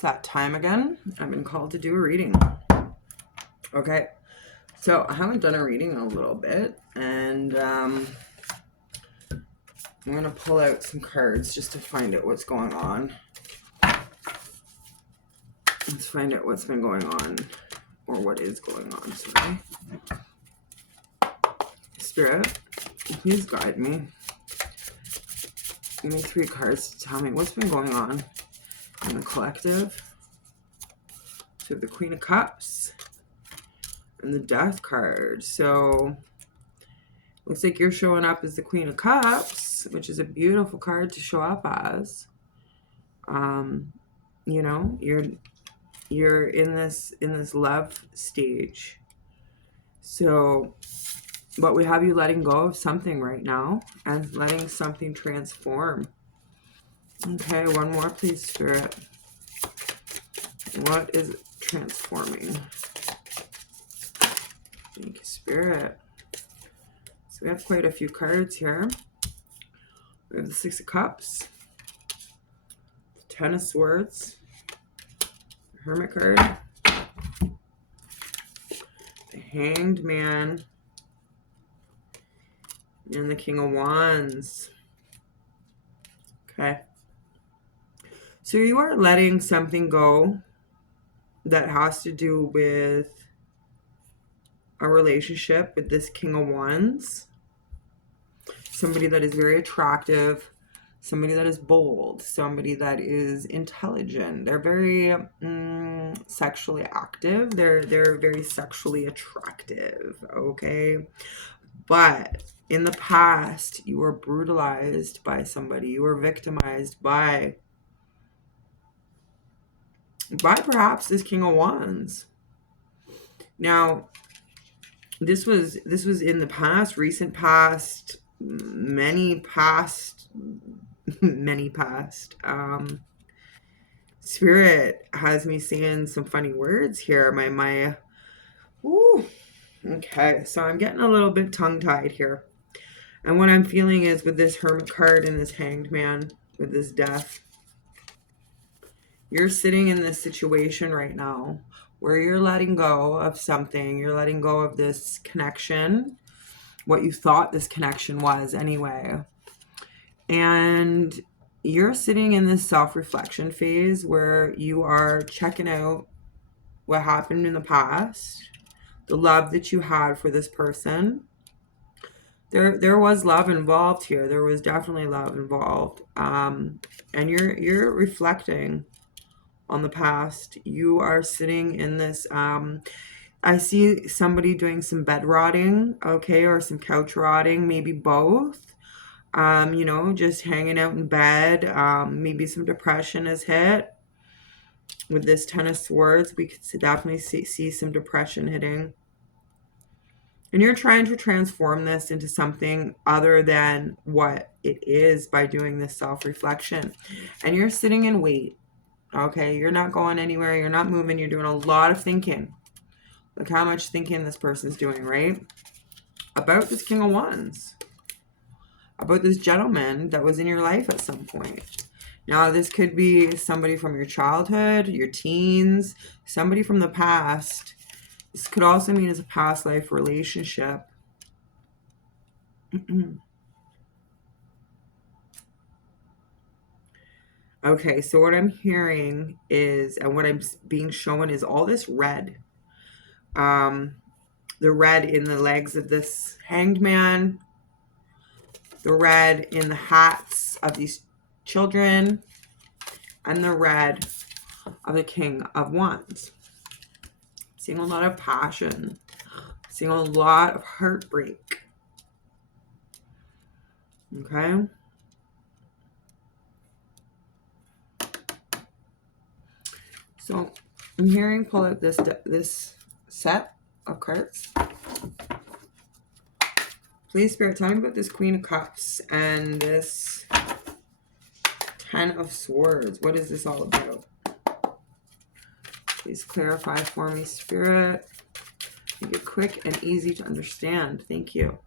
It's that time again. I've been called to do a reading. Okay, so I haven't done a reading in a little bit, and I'm going to pull out some cards just to find out what's going on. Let's find out what's been going on, or what is going on, sorry. Spirit, please guide me. Give me 3 cards to tell me what's been going on in the collective. So the Queen of Cups and the Death card. So looks like you're showing up as the Queen of Cups, which is a beautiful card to show up as. You know, you're in this love stage. So, but we have you letting go of something right now and letting something transform. Okay, one more, please, Spirit. What is transforming? Thank you, Spirit. So we have quite a few cards here. We have the 6 of Cups, the 10 of Swords, the Hermit card, the Hanged Man, and the King of Wands. Okay. So you are letting something go that has to do with a relationship with this King of Wands. Somebody that is very attractive, somebody that is bold, somebody that is intelligent. They're very sexually active. They're very sexually attractive, okay? But in the past, you were brutalized by somebody. You were victimized by perhaps this King of Wands. Now, this was in the past, recent past, many past. Spirit has me saying some funny words here. Ooh, okay, so I'm getting a little bit tongue-tied here. And what I'm feeling is with this Hermit card and this Hanged Man, with this Death, you're sitting in this situation right now where you're letting go of something. You're letting go of this connection, what you thought this connection was anyway. And you're sitting in this self-reflection phase where you are checking out what happened in the past, the love that you had for this person. There was love involved here. There was definitely love involved. And you're reflecting on the past. You are sitting in this, I see somebody doing some bed rotting, okay, or some couch rotting, maybe both. You know, just hanging out in bed. Maybe some depression has hit. With this 10 of Swords, we could definitely see some depression hitting. And you're trying to transform this into something other than what it is by doing this self-reflection. And you're sitting in wait. Okay, you're not going anywhere. You're not moving. You're doing a lot of thinking. Look how much thinking this person's doing, right? About this King of Wands. About this gentleman that was in your life at some point. Now, this could be somebody from your childhood, your teens, somebody from the past. This could also mean it's a past life relationship. Okay, so what I'm hearing is, and what I'm being shown is all this red. The red in the legs of this Hanged Man. The red in the hats of these children. And the red of the King of Wands. Seeing a lot of passion. Seeing a lot of heartbreak. Okay. So I'm hearing pull out this set of cards. Please, Spirit, tell me about this Queen of Cups and this 10 of Swords. What is this all about? Please clarify for me, Spirit. Make it quick and easy to understand. Thank you.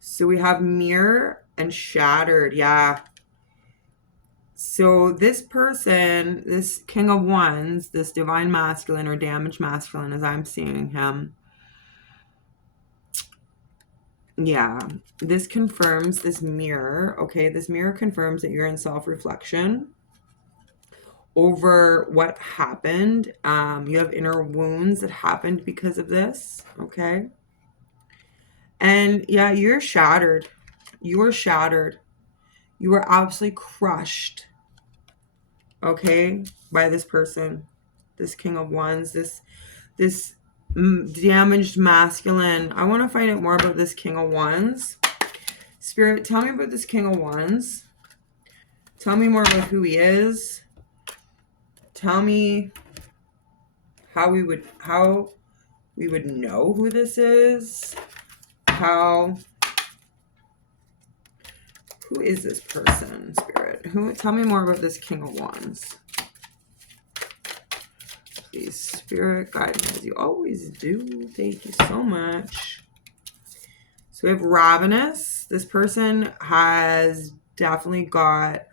So we have Mirror and Shattered. Yeah. So this person, this King of Wands, this divine masculine or damaged masculine as I'm seeing him, yeah, this confirms this mirror, okay? This mirror confirms that you're in self-reflection over what happened. You have inner wounds that happened because of this, okay? And yeah, you're shattered. You were shattered. You were absolutely crushed, okay, by this person, this King of Wands, this damaged masculine. I want to find out more about this King of Wands. Spirit, tell me about this King of Wands. Tell me more about who he is. Tell me how we would know who this is. Who is this person, Spirit? Tell me more about this King of Wands. Please, Spirit, guide me as you always do. Thank you so much. So we have ravenous. This person has definitely got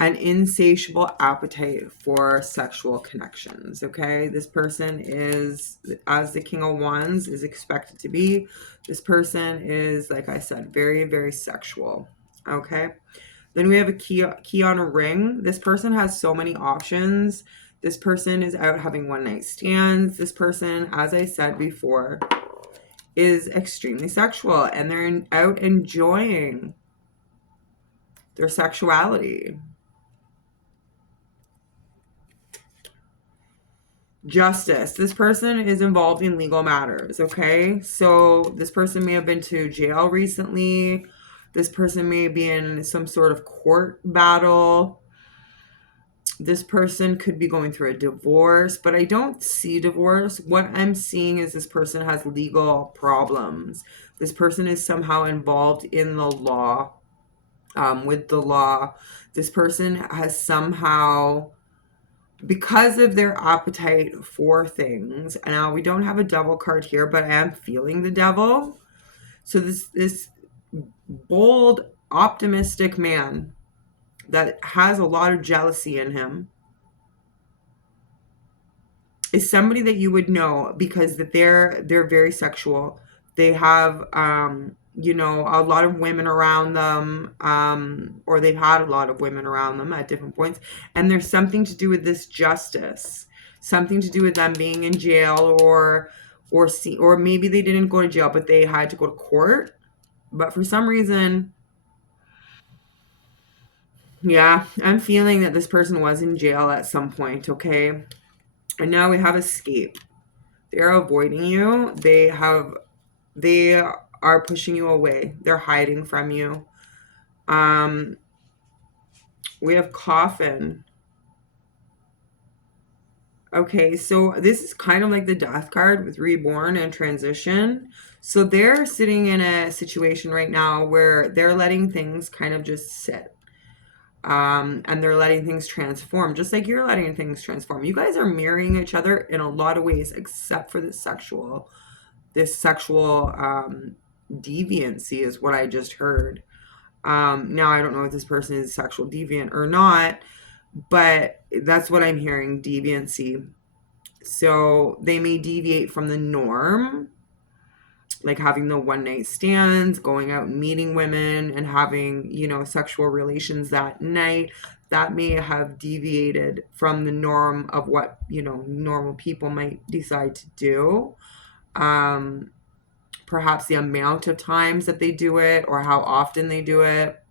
an insatiable appetite for sexual connections, okay? This person is, as the King of Wands is expected to be, this person is, like I said, very, very sexual, okay? Then we have a key on a ring. This person has so many options. This person is out having one-night stands. This person, as I said before, is extremely sexual, and they're out enjoying their sexuality. Justice. This person is involved in legal matters, okay? So this person may have been to jail recently. This person may be in some sort of court battle. This person could be going through a divorce, but I don't see divorce. What I'm seeing is this person has legal problems. This person is somehow involved in the law, with the law. This person has somehow, because of their appetite for things. Now, we don't have a devil card here, but I am feeling the devil. So this bold, optimistic man that has a lot of jealousy in him is somebody that you would know, because that they're very sexual. They have you know, a lot of women around them, or they've had a lot of women around them at different points, and there's something to do with this justice, something to do with them being in jail, or maybe they didn't go to jail, but they had to go to court. But for some reason, yeah, I'm feeling that this person was in jail at some point, okay? And now we have escape. They're avoiding you. They are pushing you away. They're hiding from you. We have coffin. Okay, so this is kind of like the death card with reborn and transition. So they're sitting in a situation right now where they're letting things kind of just sit. And they're letting things transform, just like you're letting things transform. You guys are mirroring each other in a lot of ways, except for this sexual deviancy is what I just heard. Now I don't know if this person is sexual deviant or not, but that's what I'm hearing, deviancy. So they may deviate from the norm, like having the one night stands, going out and meeting women and having, you know, sexual relations that night. That may have deviated from the norm of what, you know, normal people might decide to do. Perhaps the amount of times that they do it or how often they do it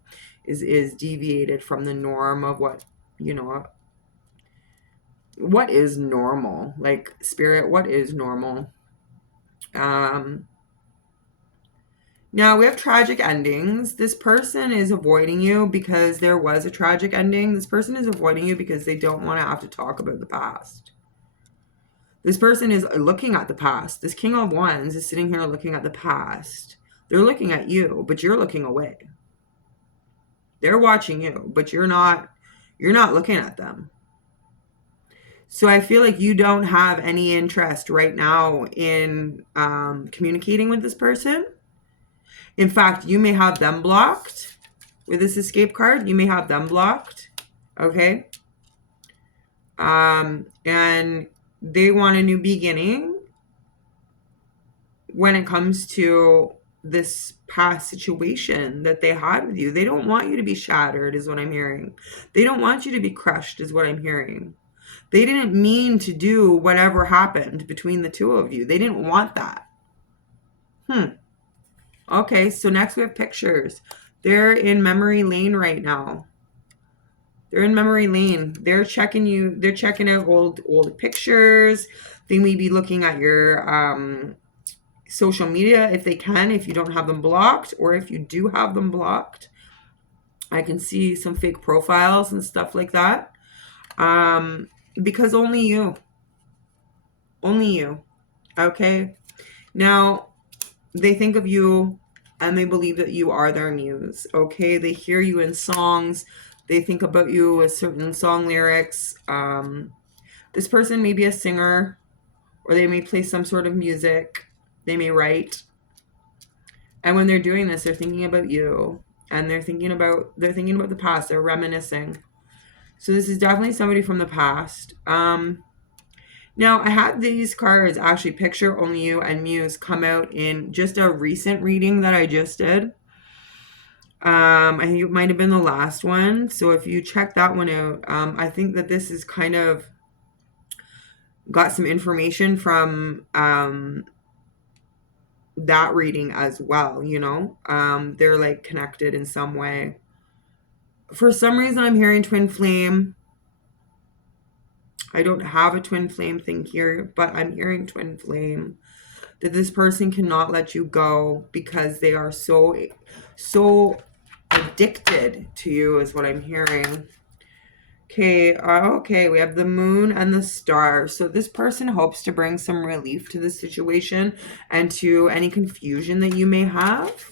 is deviated from the norm of what, you know, what is normal. Like, Spirit, what is normal? Now we have tragic endings. This person is avoiding you because there was a tragic ending. This person is avoiding you because they don't want to have to talk about the past. This person is looking at the past. This King of Wands is sitting here looking at the past. They're looking at you, but you're looking away. They're watching you, but you're not looking at them. So I feel like you don't have any interest right now in communicating with this person. In fact, you may have them blocked with this escape card. You may have them blocked. Okay? And they want a new beginning when it comes to this past situation that they had with you. They don't want you to be shattered, is what I'm hearing. They don't want you to be crushed, is what I'm hearing. They didn't mean to do whatever happened between the two of you. They didn't want that. Okay, so next we have pictures. They're in memory lane right now. They're in memory lane. They're checking you. They're checking out old pictures. They may be looking at your social media if they can, if you don't have them blocked, or if you do have them blocked. I can see some fake profiles and stuff like that. Because only you. Only you. Okay? Now, they think of you and they believe that you are their muse. Okay? They hear you in songs. They think about you with certain song lyrics. This person may be a singer, or they may play some sort of music. They may write. And when they're doing this, they're thinking about you, and they're thinking about the past. They're reminiscing. So this is definitely somebody from the past. Now, I had these cards, actually, Picture, Only You, and Muse, come out in just a recent reading that I just did. I think it might have been the last one. So if you check that one out, I think that this is kind of got some information from that reading as well, you know? They're like connected in some way. For some reason, I'm hearing twin flame. I don't have a twin flame thing here, but I'm hearing twin flame. That this person cannot let you go because they are so addicted to you, is what I'm hearing. Okay, we have the moon and the star. So this person hopes to bring some relief to the situation and to any confusion that you may have.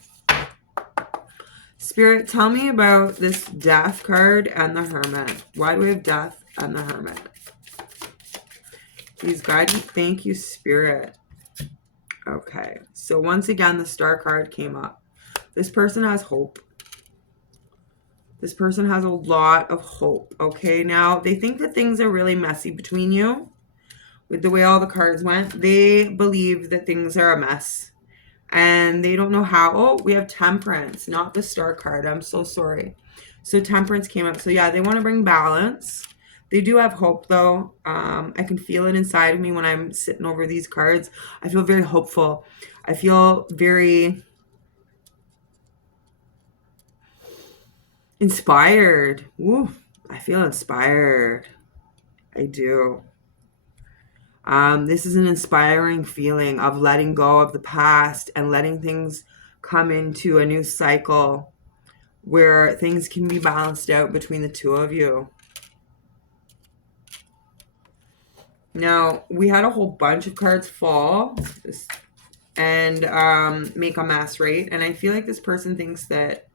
Spirit, tell me about this Death card and the Hermit. Why do we have Death and the Hermit? Please guide me. Thank you, Spirit. Okay, so once again, the Star card came up. This person has hope. This person has a lot of hope. Okay, now they think that things are really messy between you. With the way all the cards went, they believe that things are a mess. And they don't know how. Oh, we have Temperance, not the Star card. I'm so sorry. So Temperance came up. So yeah, they want to bring balance. They do have hope, though. I can feel it inside of me when I'm sitting over these cards. I feel very hopeful. I feel very inspired. Ooh, I feel inspired. I do. This is an inspiring feeling of letting go of the past and letting things come into a new cycle where things can be balanced out between the two of you. Now, we had a whole bunch of cards fall and make a mess, right? And I feel like this person thinks that,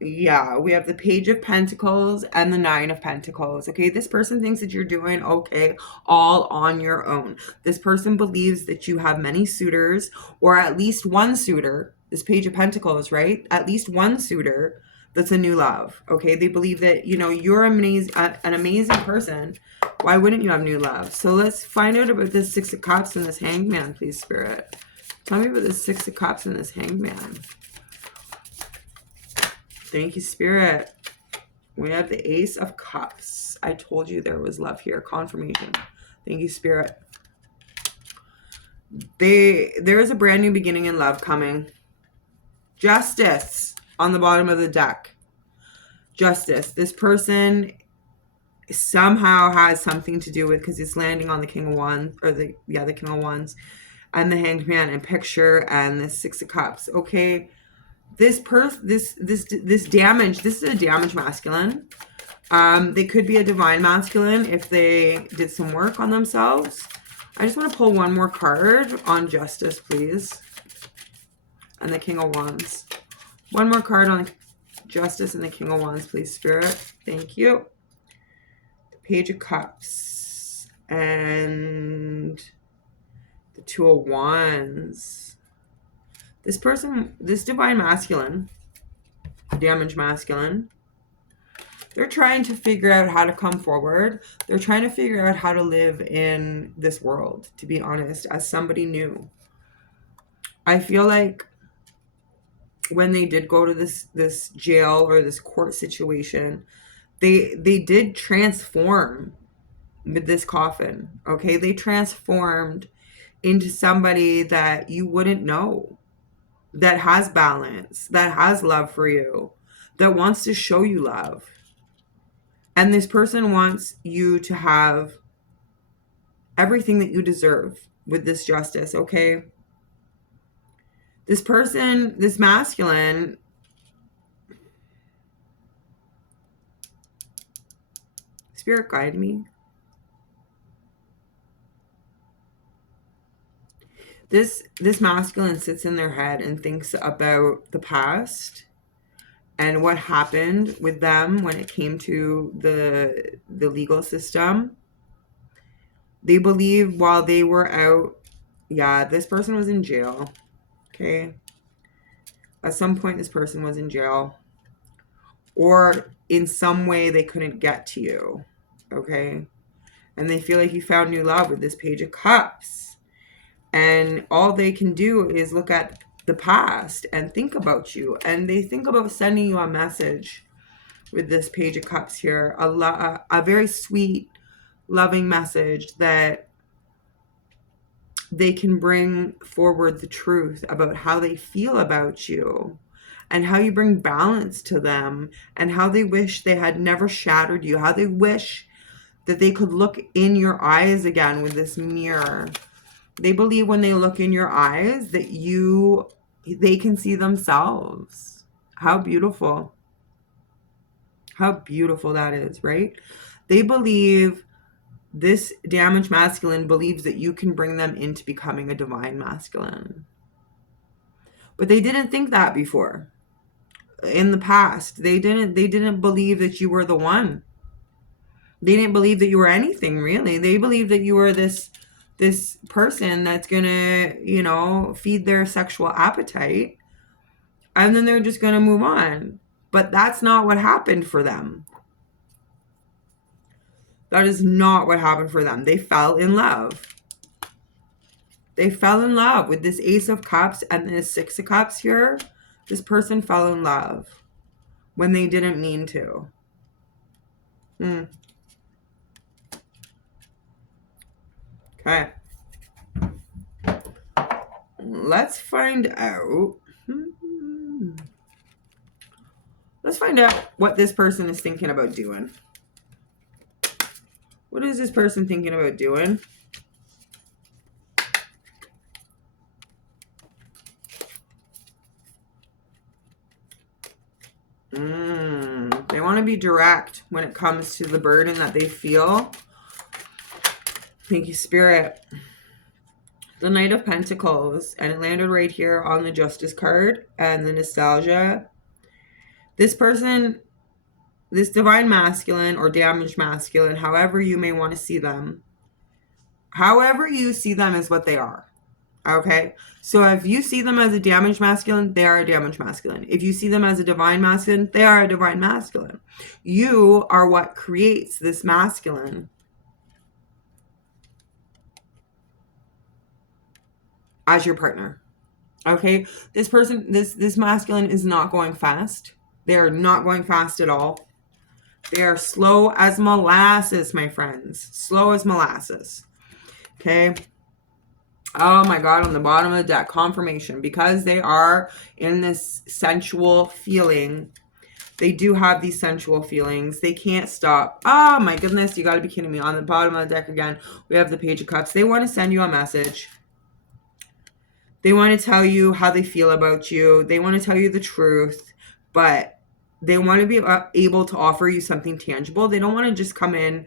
yeah, we have the Page of Pentacles and the Nine of Pentacles. Okay, this person thinks that you're doing okay all on your own. This person believes that you have many suitors, or at least one suitor. This Page of Pentacles, right? At least one suitor that's a new love. Okay, they believe that, you know, you're an amazing person. Why wouldn't you have new love? So let's find out about this Six of Cups and this Hangman, please, Spirit. Tell me about this Six of Cups and this Hangman. Thank you, Spirit. We have the Ace of Cups. I told you there was love here. Confirmation. Thank you, Spirit. There is a brand new beginning in love coming. Justice on the bottom of the deck. Justice. This person somehow has something to do with, because it's landing on the King of Wands, or the King of Wands, and the Hanged Man and Picture and the Six of Cups. Okay. This damage, this is a damaged masculine. They could be a divine masculine if they did some work on themselves. I just want to pull one more card on Justice, please. And the King of Wands. One more card on Justice and the King of Wands, please, Spirit. Thank you. The Page of Cups. And the Two of Wands. This person, this divine masculine, damaged masculine, They're trying to figure out how to come forward. They're trying to figure out how to live in this world, to be honest, as somebody new. I feel like when they did go to this jail or this court situation, they did transform with this coffin. Okay, they transformed into somebody that you wouldn't know, that has balance, that has love for you, that wants to show you love. And this person wants you to have everything that you deserve with this justice, okay? This person, this masculine, spirit guide me. This masculine sits in their head and thinks about the past and what happened with them when it came to the legal system. They believe while they were out, yeah, this person was in jail. Okay. At some point, this person was in jail. Or in some way, they couldn't get to you. Okay. And they feel like you found new love with this Page of Cups. And all they can do is look at the past and think about you. And they think about sending you a message with this Page of Cups here. A very sweet, loving message that they can bring forward the truth about how they feel about you and how you bring balance to them and how they wish they had never shattered you, how they wish that they could look in your eyes again with this mirror. They believe when they look in your eyes that they can see themselves. How beautiful. How beautiful that is, right? They believe, this damaged masculine believes that you can bring them into becoming a divine masculine. But they didn't think that before. In the past, they didn't believe that you were the one. They didn't believe that you were anything, really. They believed that you were this person that's gonna, feed their sexual appetite, and then they're just gonna move on. But that's not what happened for them. That is not what happened for them. They fell in love. They fell in love with this Ace of Cups and this Six of Cups here. This person fell in love when they didn't mean to. Okay. Let's find out. Let's find out what this person is thinking about doing. What is this person thinking about doing? They want to be direct when it comes to the burden that they feel. Thank you, Spirit. The Knight of Pentacles, and it landed right here on the Justice card and the Nostalgia. This person, this divine masculine or damaged masculine, however you may want to see them, however you see them is what they are. Okay, so if you see them as a damaged masculine, they are a damaged masculine. If you see them as a divine masculine, they are a divine masculine. You are what creates this masculine as your partner. Okay, this person, this masculine is not going fast. They are not going fast at all. They are slow as molasses, my friends. Slow as molasses. Okay. Oh my God, on the bottom of the deck, confirmation. Because they are in this sensual feeling, they do have these sensual feelings. They can't stop. Oh my goodness, you got to be kidding me. On the bottom of the deck again, we have the Page of Cups. They want to send you a message. They want to tell you how they feel about you. They want to tell you the truth, but they want to be able to offer you something tangible. They don't want to just come in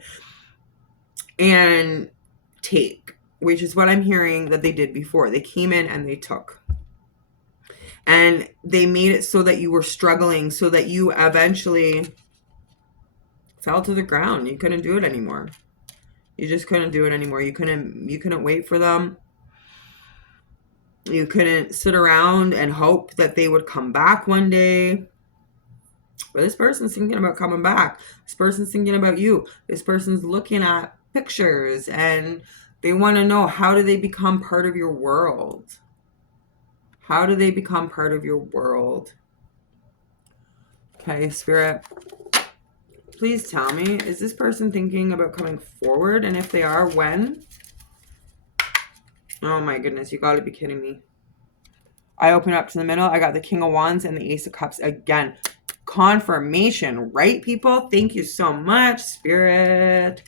and take, which is what I'm hearing that they did before. They came in and they took. And they made it so that you were struggling, so that you eventually fell to the ground. You couldn't do it anymore. You just couldn't do it anymore. You couldn't wait for them. You couldn't sit around and hope that they would come back one day. But this person's thinking about coming back. This person's thinking about you. This person's looking at pictures and they want to know, how do they become part of your world? How do they become part of your world? Okay, Spirit, please tell me, is this person thinking about coming forward? And if they are, when? Oh my goodness, you gotta be kidding me. I open up to the middle. I got the King of Wands and the Ace of Cups again. Confirmation, right, people? Thank you so much, Spirit.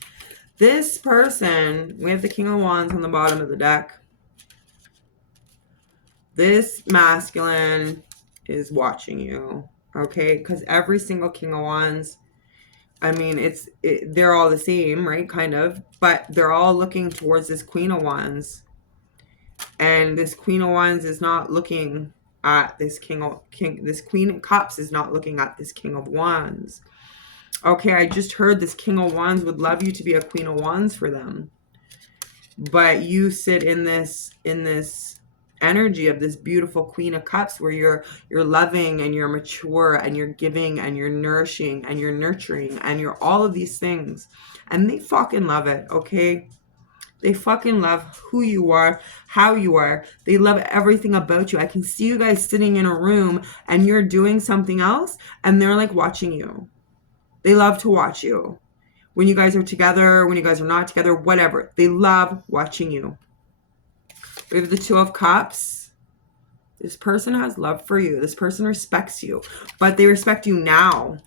This person, we have the King of Wands on the bottom of the deck. This masculine is watching you, okay? Because every single King of Wands, I mean, they're all the same, right? Kind of, but they're all looking towards this Queen of Wands. And this Queen of Wands is not looking at this this Queen of Cups is not looking at this King of Wands. Okay, I just heard this King of Wands would love you to be a Queen of Wands for them. But you sit in this energy of this beautiful Queen of Cups where you're loving and you're mature and you're giving and you're nourishing and you're nurturing and you're all of these things. And they fucking love it, okay? They fucking love who you are, how you are. They love everything about you. I can see you guys sitting in a room and you're doing something else and they're like watching you. They love to watch you. When you guys are together, when you guys are not together, whatever. They love watching you. We have the Two of Cups. This person has love for you. This person respects you, but they respect you now.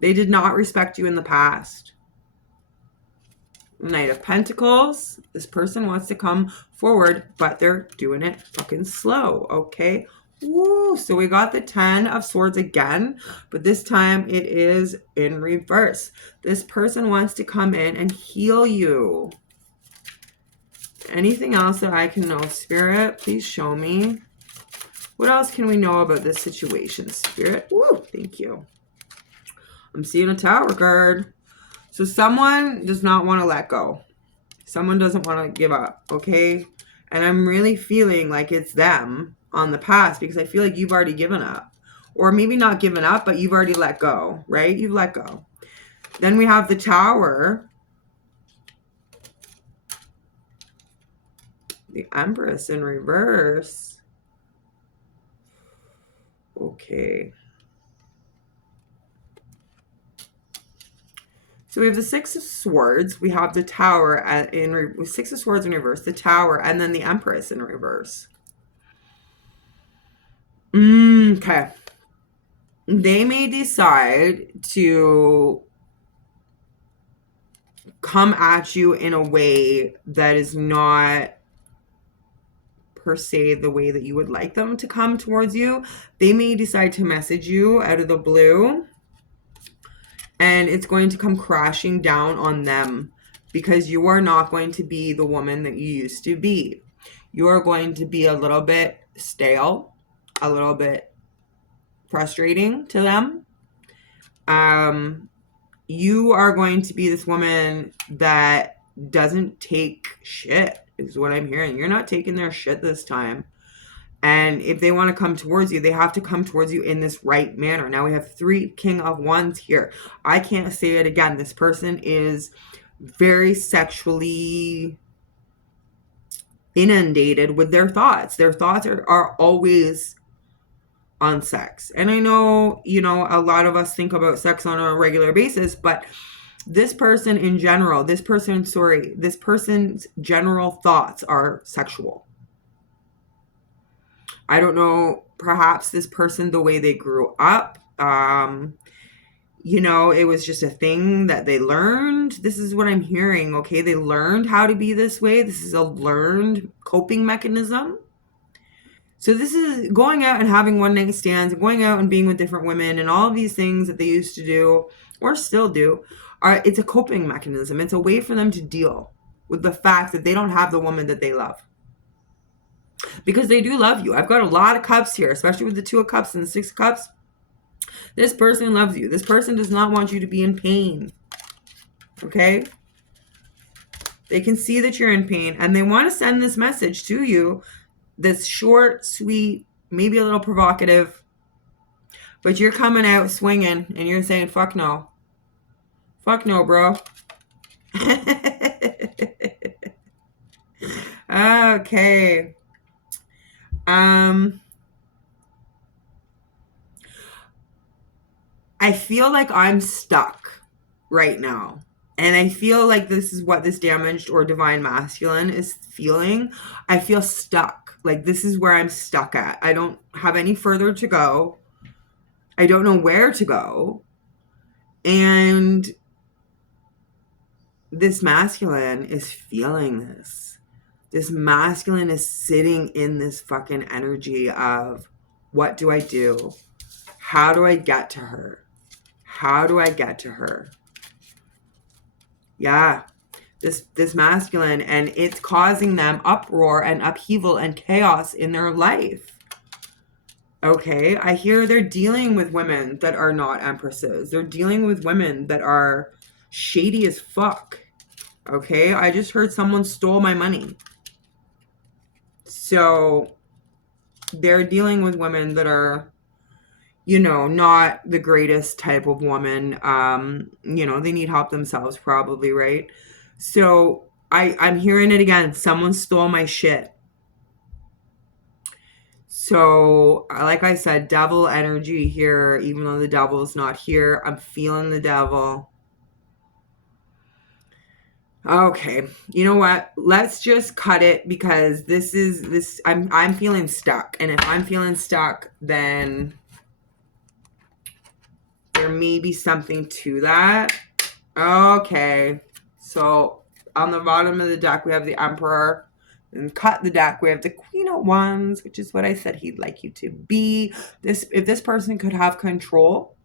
They did not respect you in the past. Knight of Pentacles. This person wants to come forward, but they're doing it fucking slow, okay? Woo! So we got the 10 of Swords again, but this time it is in reverse. This person wants to come in and heal you. Anything else that I can know, Spirit? Please show me. What else can we know about this situation, Spirit? Woo! Thank you. I'm seeing a Tower card. So someone does not want to let go. Someone doesn't want to give up, okay? And I'm really feeling like it's them on the past because I feel like you've already given up. Or maybe not given up, but you've already let go, right? You've let go. Then we have the Tower. The Empress in reverse. Okay. So we have the Six of Swords. We have the Tower with Six of Swords in reverse, the Tower, and then the Empress in reverse. Okay. They may decide to come at you in a way that is not per se the way that you would like them to come towards you. They may decide to message you out of the blue. And it's going to come crashing down on them because you are not going to be the woman that you used to be. You are going to be a little bit stale, a little bit frustrating to them. You are going to be this woman that doesn't take shit, is what I'm hearing. You're not taking their shit this time. And if they want to come towards you, they have to come towards you in this right manner. Now we have 3 King of Wands here. I can't say it again. This person is very sexually inundated with their thoughts. Their thoughts are always on sex. And I know, you know, a lot of us think about sex on a regular basis, but this person in general, this person's general thoughts are sexual. I don't know, perhaps this person, the way they grew up, you know, it was just a thing that they learned. This is what I'm hearing, okay? They learned how to be this way. This is a learned coping mechanism. So this is going out and having one-night stands, going out and being with different women and all of these things that they used to do or still do. It's a coping mechanism. It's a way for them to deal with the fact that they don't have the woman that they love. Because they do love you. I've got a lot of cups here, especially with the 2 of Cups and the 6 of Cups. This person loves you. This person does not want you to be in pain. Okay? They can see that you're in pain and they want to send this message to you. This short, sweet, maybe a little provocative, But you're coming out swinging and you're saying, fuck no. Fuck no, bro. Okay. I feel like I'm stuck right now. And I feel like this is what this damaged or divine masculine is feeling. I feel stuck. Like this is where I'm stuck at. I don't have any further to go. I don't know where to go. And this masculine is feeling this. This masculine is sitting in this fucking energy of, what do I do? How do I get to her? How do I get to her? Yeah. This masculine, and it's causing them uproar and upheaval and chaos in their life. Okay, I hear they're dealing with women that are not empresses. They're dealing with women that are shady as fuck. Okay, I just heard someone stole my money. So they're dealing with women that are, you know, not the greatest type of woman. You know, they need help themselves probably, right? So I'm hearing it again. Someone stole my shit. So, like I said, devil energy here, even though the devil's not here. I'm feeling the devil. Okay, you know what? Let's just cut it, because I'm feeling stuck. And if I'm feeling stuck, then there may be something to that. Okay. So on the bottom of the deck, we have the Emperor. And cut the deck, we have the Queen of Wands, which is what I said he'd like you to be. If this person could have control,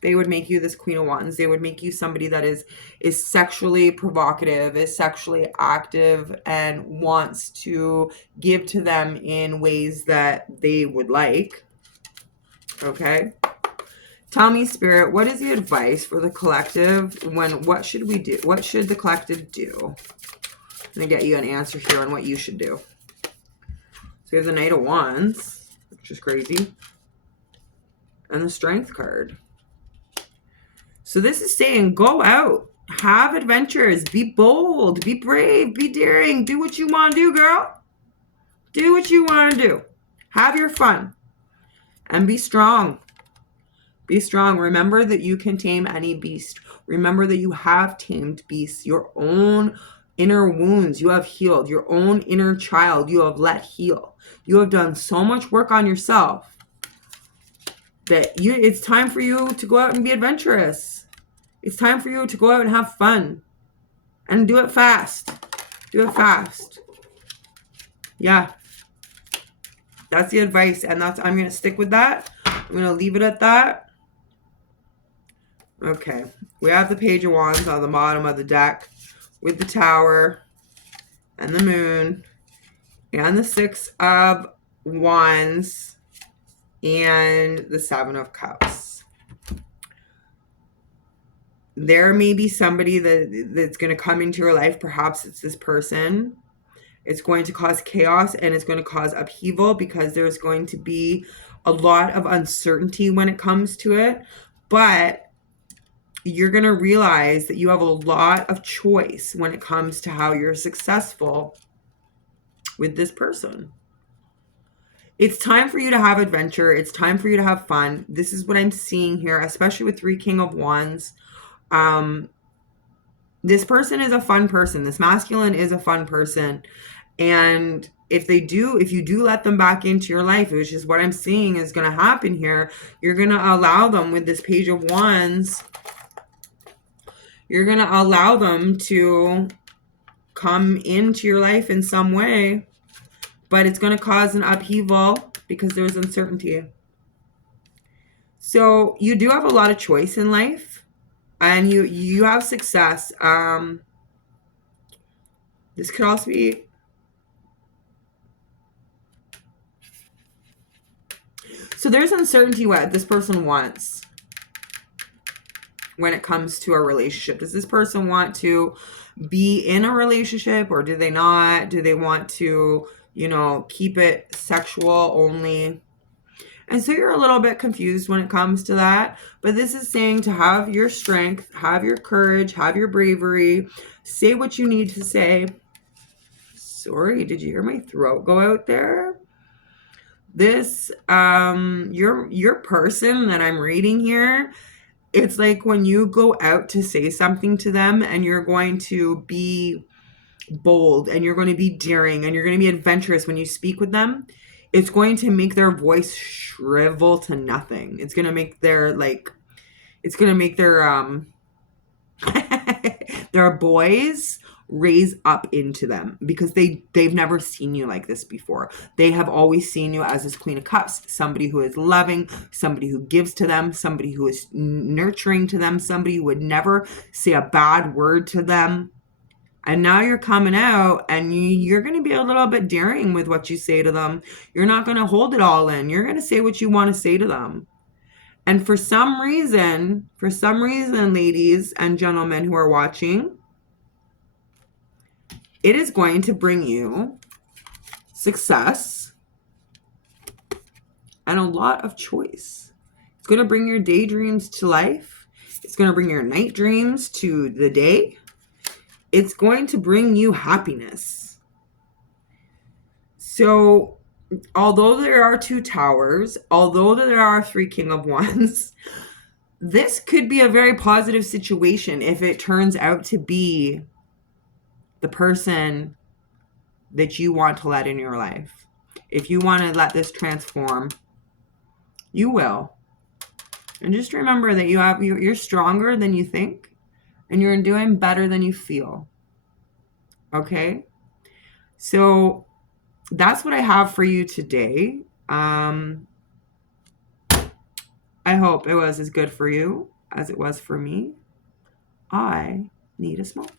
they would make you this Queen of Wands. They would make you somebody that is sexually provocative, is sexually active, and wants to give to them in ways that they would like. Okay. Tell me, Spirit, what is the advice for the collective? What should we do? What should the collective do? I'm going to get you an answer here on what you should do. So we have the Knight of Wands, which is crazy. And the Strength card. So this is saying, go out. Have adventures. Be bold. Be brave. Be daring. Do what you want to do, girl. Do what you want to do. Have your fun. And be strong. Be strong. Remember that you can tame any beast. Remember that you have tamed beasts. Your own inner wounds you have healed. Your own inner child you have let heal. You have done so much work on yourself that it's time for you to go out and be adventurous. It's time for you to go out and have fun. And do it fast. Do it fast. Yeah. That's the advice. And I'm going to stick with that. I'm going to leave it at that. Okay. We have the Page of Wands on the bottom of the deck, with the Tower and the Moon and the Six of Wands and the Seven of Cups. There may be somebody that's going to come into your life. Perhaps it's this person. It's going to cause chaos and it's going to cause upheaval, because there's going to be a lot of uncertainty when it comes to it. But you're going to realize that you have a lot of choice when it comes to how you're successful with this person. It's time for you to have adventure. It's time for you to have fun. This is what I'm seeing here, especially with 3 King of Wands. This person is a fun person. This masculine is a fun person. And if you do let them back into your life, which is what I'm seeing is going to happen here, you're going to allow them with this Page of Wands. You're going to allow them to come into your life in some way, but it's going to cause an upheaval because there's uncertainty. So you do have a lot of choice in life, and you have success. This could also be... So there's uncertainty what this person wants when it comes to a relationship. Does this person want to be in a relationship, or do they not? Do they want to, keep it sexual only? And so you're a little bit confused when it comes to that. But this is saying to have your strength, have your courage, have your bravery, say what you need to say. Sorry, did you hear my throat go out there? This, your person that I'm reading here, it's like when you go out to say something to them and you're going to be bold and you're going to be daring and you're going to be adventurous when you speak with them, it's going to make their voice shrivel to nothing. It's going to make their their boys raise up into them because they've never seen you like this before. They have always seen you as this Queen of Cups, somebody who is loving, somebody who gives to them, somebody who is nurturing to them, somebody who would never say a bad word to them. And now you're coming out and you're going to be a little bit daring with what you say to them. You're not going to hold it all in. You're going to say what you want to say to them. And for some reason, ladies and gentlemen who are watching, it is going to bring you success and a lot of choice. It's going to bring your daydreams to life. It's going to bring your night dreams to the day. It's going to bring you happiness. So, although there are 2 towers, although there are 3 King of Wands, this could be a very positive situation if it turns out to be the person that you want to let in your life. If you want to let this transform, you will. And just remember that you're stronger than you think. And you're doing better than you feel. Okay? So that's what I have for you today. I hope it was as good for you as it was for me. I need a smoke.